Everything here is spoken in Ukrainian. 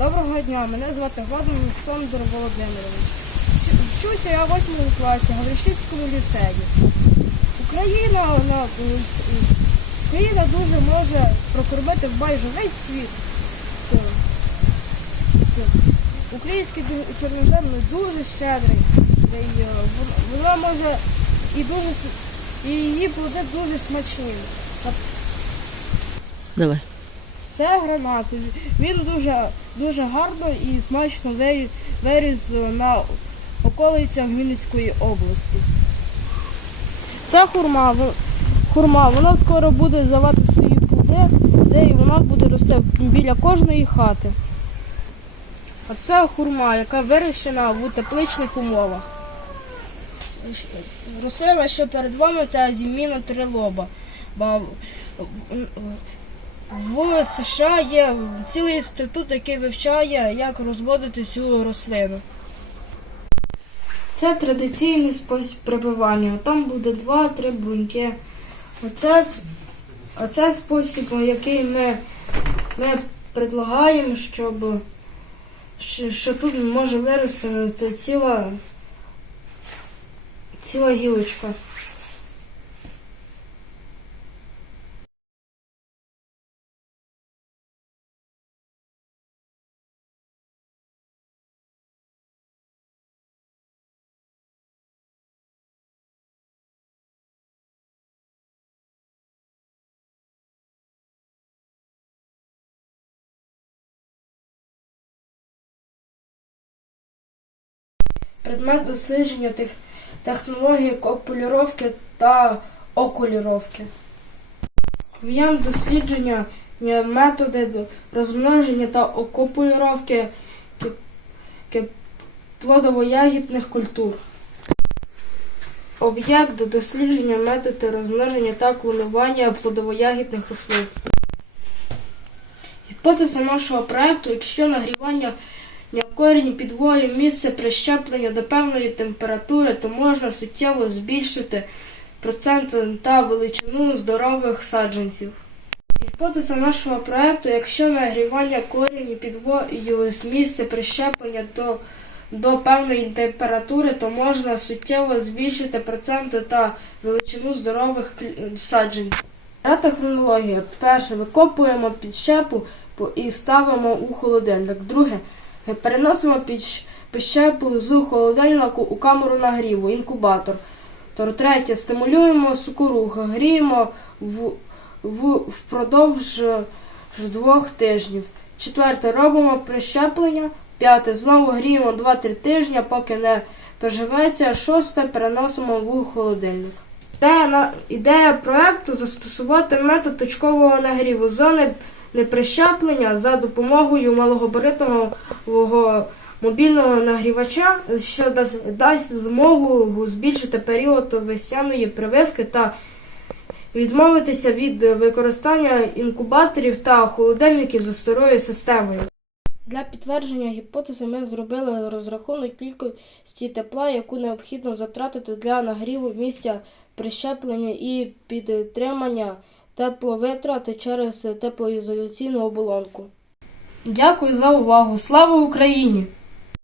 Доброго дня, мене звати Гладин Олександр Володимирович. Вчуся я в 8 класі Гавришівському ліцеї. Україна, вона, е, е, Україна дуже може прокормити майже весь світ. Е, Український чорнозем дуже щедрий. Вона може і дуже і її плоди дуже смачні. Давай. Це гранат. Він дуже, дуже гарно і смачно вирі- виріс на околицях Вінницької області. Це хурма. Хурма, вона скоро буде давати свої плоди, де і вона буде рости біля кожної хати. А це хурма, яка вирощена в тепличних умовах. Рослина, що перед вами, це зіміна трилоба. В США є цілий інститут, який вивчає, як розводити цю рослину. Це традиційний спосіб прибивання. Там буде два-три бруньки. Оце, оце спосіб, який ми, ми предлагаємо, щоб що, що тут може вирости ціла, ціла гілочка. Предмет дослідження тех, технології копулюровки та окулюровки. В'ям дослідження методи розмноження та окопулюровки ки- ки- плодово-ягідних культур. Об'єкт до дослідження методи розмноження та клонування плодово-ягідних рослин. Гіпотеза нашого проекту, якщо нагрівання корінь підвоює місце прищеплення до певної температури, то можна суттєво збільшити процент та величину здорових саджанців. Гіпотеза нашого проекту, якщо нагрівання корінь підвоює з місця прищеплення до, до певної температури, то можна суттєво збільшити проценти та величину здорових саджанців. Ця технологія. Перше, викопуємо підщепу і ставимо у холодильник. Друге, переносимо підщепу з холодильнику у камеру нагріву, інкубатор. Тор- Третє, стимулюємо сукоруху, гріємо в, в, впродовж двох тижнів. Четверте, робимо прищеплення. П'яте, знову гріємо 2-3 тижні, поки не переживеться. Шосте, переносимо в холодильник. Ідея, ідея проекту застосувати метод точкового нагріву зони неприщеплення за допомогою малогабаритного мобільного нагрівача, що дасть, змогу збільшити період весняної прививки та відмовитися від використання інкубаторів та холодильників за старою системою. Для підтвердження гіпотези ми зробили розрахунок кількості тепла, яку необхідно затратити для нагріву місця прищеплення і підтримання тепловитрати через теплоізоляційну оболонку. Дякую за увагу! Слава Україні!